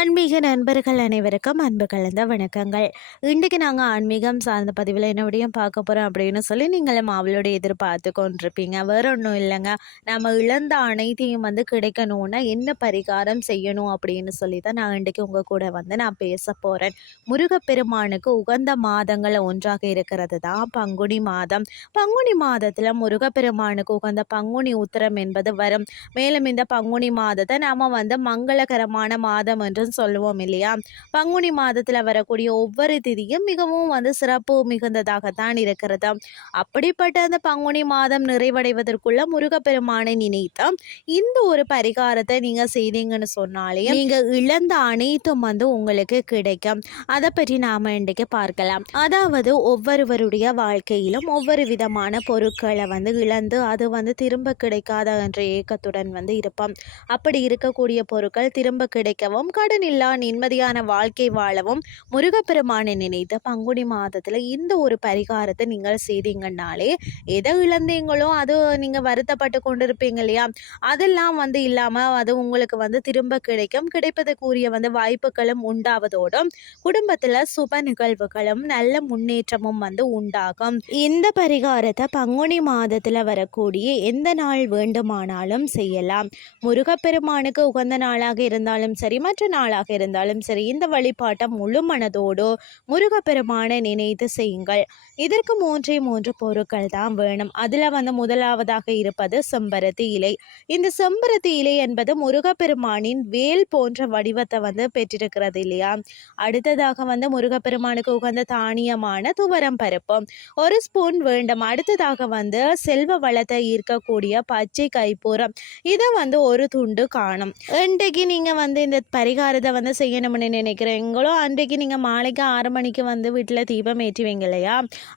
ஆன்மீக நண்பர்கள் அனைவருக்கும் அன்பு கலந்த வணக்கங்கள். இன்றைக்கு நாங்கள் ஆன்மீகம் சார்ந்த பதிவில் என்ன பார்க்க போகிறோம் அப்படின்னு சொல்லி நீங்களும் அவளோட எதிர்பார்த்து கொண்டிருப்பீங்க. வேற ஒன்றும் இல்லைங்க. நம்ம இழந்த அனைத்தையும் வந்து கிடைக்கணும்னா என்ன பரிகாரம் செய்யணும் அப்படின்னு சொல்லி தான் நான் இன்றைக்கு உங்கள் கூட வந்து நான் பேச போகிறேன் முருகப்பெருமானுக்கு உகந்த மாதங்கள் ஒன்றாக இருக்கிறது தான் பங்குனி மாதம். பங்குனி மாதத்தில் முருகப்பெருமானுக்கு உகந்த பங்குனி உத்திரம் என்பது வரும். மேலும் இந்த பங்குனி மாதத்தை நாம் வந்து மங்களகரமான மாதம் என்றும் சொல்லுவோம் இல்லையா? பங்குனி மாதத்தில் வரக்கூடிய ஒவ்வொரு திதியும் மிகவும் வந்து சிறப்பு மிகுந்ததாகத்தான் இருக்கிறது. அப்படிப்பட்ட அந்த பங்குனி மாதம் நிறைவடைவதற்குள்ள முருகப்பெருமானை நினைத்து இந்த ஒரு பரிகாரத்தை நீங்கள் செய்தீங்கன்னு சொன்னாலே நீங்கள் இழந்த அனைத்தும் வந்து உங்களுக்கு கிடைக்கும். அதை பற்றி நாம் இன்றைக்கு பார்க்கலாம். அதாவது ஒவ்வொருவருடைய வாழ்க்கையிலும் ஒவ்வொரு விதமான பொருட்களை வந்து இழந்து அது வந்து திரும்ப கிடைக்காத என்ற ஏக்கத்துடன் வந்து இருப்போம். அப்படி இருக்கக்கூடிய பொருட்கள் திரும்ப கிடைக்கவும் கடனில்லா நிம்மதியான வாழ்க்கை வாழவும் முருகப்பெருமானை நினைத்து பங்குனி மாதத்தில் இந்த ஒரு பரிகாரத்தை நீங்கள் செய்தீங்கன்னாலே எதை இழந்தீங்களோ அது நீங்கள் வருத்தப்பட்டு கொண்டு இருப்பீங்க இல்லையா? அதெல்லாம் வந்து இல்லாமல் அது உங்களுக்கு வந்து திரும்ப கிடைக்கும். கிடைப்பதற்குரிய வந்து வாய்ப்புகளும் உண்டாவதோடும் குடும்பத்தில் சுப நிகழ்வுகளும் நல்ல முன்னேற்றமும் வந்து உண்டாகும். இந்த பரிகாரத்தை பங்குனி மாதத்தில் வரக்கூடிய எந்த நாள் வேண்டுமானாலும் செய்யலாம். முருகப்பெருமானுக்கு உகந்த நாளாக இருந்தாலும் சரி மற்ற நாள் நாளாக இருந்தாலும் சரி இந்த வழிபாட்டை முழு மனதோடு முருகப்பெருமானை நினைத்து செய்யுங்கள். இதற்கு மூன்றே மூன்று பொருட்கள் தான் வேணும். அதில் வந்து முதலாவதாக இருப்பது செம்பருத்தி இலை. இந்த செம்பருத்தி இலை என்பது முருகப்பெருமானின் வேல் போன்ற வடிவத்தை வந்து பெற்றிருக்கிறது இல்லையா? அடுத்ததாக வந்து முருகப்பெருமானுக்கு உகந்த தானியமான துவரம் பருப்பு. ஒரு ஸ்பூன் வேண்டும். அடுத்ததாக வந்து செல்வ வளத்தை ஈர்க்கக்கூடிய பச்சை கைப்பூரம் இதை வந்து ஒரு துண்டு காணும். இன்றைக்கு நீங்கள் வந்து இந்த விரதம் வந்து செய்யணும்னு நினைக்கிறீங்களோ அன்றைக்கு நீங்கள் மாலைக்கு ஆறு மணிக்கு வந்து வீட்டில் தீபம் ஏற்றுவீங்க இல்லையா?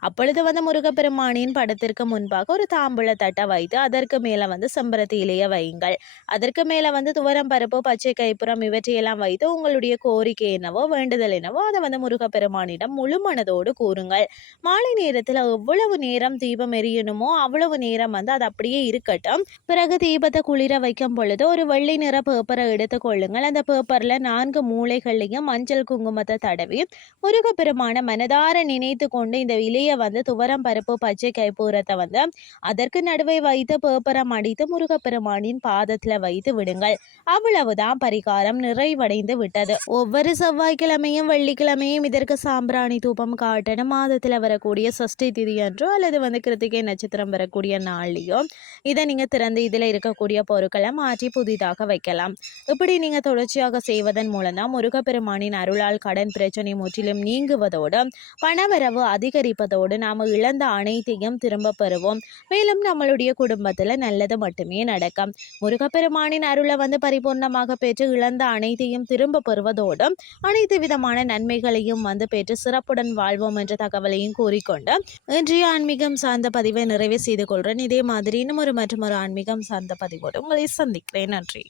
அப்பொழுது வந்து முருகப்பெருமானின் படத்திற்கு முன்பாக ஒரு தாம்பூல தட்டை வைத்து அதற்கு மேலே வந்து செம்பருத்தி வையுங்கள். அதற்கு மேலே வந்து துவரம் பருப்பு பச்சை கைப்புறம் இவற்றையெல்லாம் வைத்து உங்களுடைய கோரிக்கை என்னவோ வேண்டுதல் என்னவோ அதை வந்து முருகப்பெருமானிடம் முழு மனதோடு கூறுங்கள். மாலை நேரத்தில் எவ்வளவு நேரம் தீபம் எரியணுமோ அவ்வளவு நேரம் வந்து அது அப்படியே இருக்கட்டும். பிறகு தீபத்தை குளிர வைக்கும் பொழுது ஒரு வெள்ளை நிற பேப்பரை எடுத்துக்கொள்ளுங்கள் அந்த பேப்பரில் நான்கு மூலைகள்லையும் மஞ்சள் குங்குமத்தை தடவி முருகப்பெருமான மனதார நினைத்து கொண்டு இந்த இலையை வந்து துவரம் பருப்பு பச்சை கைப்பூரத்தை வந்து அதற்கு நடுவை வைத்து பேப்பரம் அடித்து முருகப்பெருமானின் பாதத்தில் வைத்து விடுங்கள். அவ்வளவுதான் பரிகாரம் நிறைவடைந்து விட்டது. ஒவ்வொரு செவ்வாய்க்கிழமையும் வெள்ளிக்கிழமையும் இதற்கு சாம்பிராணி தூபம் காட்டணும். மாதத்தில் வரக்கூடிய சஷ்டி திதி அன்றோ அல்லது வந்து கிருத்திகை நட்சத்திரம் வரக்கூடிய நாள்லையோ இதை நீங்கள் திறந்து இதில் இருக்கக்கூடிய பொருட்களை மாற்றி புதிதாக வைக்கலாம். இப்படி நீங்கள் தொடர்ச்சியாக செய்வது செய்வதன் மூலம் தான் முருகப்பெருமானின் அருளால் கடன் பிரச்சனை முற்றிலும் நீங்குவதோடு பணவரவு அதிகரிப்பதோடு நாம் இழந்த அனைத்தையும் திரும்ப பெறுவோம். மேலும் நம்மளுடைய குடும்பத்தில் நல்லது மட்டுமே நடக்கும். முருகப்பெருமானின் அருளை வந்து பரிபூர்ணமாக பெற்று இழந்த அனைத்தையும் திரும்ப பெறுவதோடு அனைத்து விதமான நன்மைகளையும் வந்து பெற்று சிறப்புடன் வாழ்வோம் என்ற தகவலையும் கூறிக்கொண்டு இன்றைய ஆன்மீகம் சார்ந்த பதிவை நிறைவு செய்து கொள்கிறேன் இதே மாதிரி இன்னும் ஒரு மற்றும் ஒரு ஆன்மீகம் சார்ந்த பதிவோடு உங்களை சந்திக்கிறேன். நன்றி.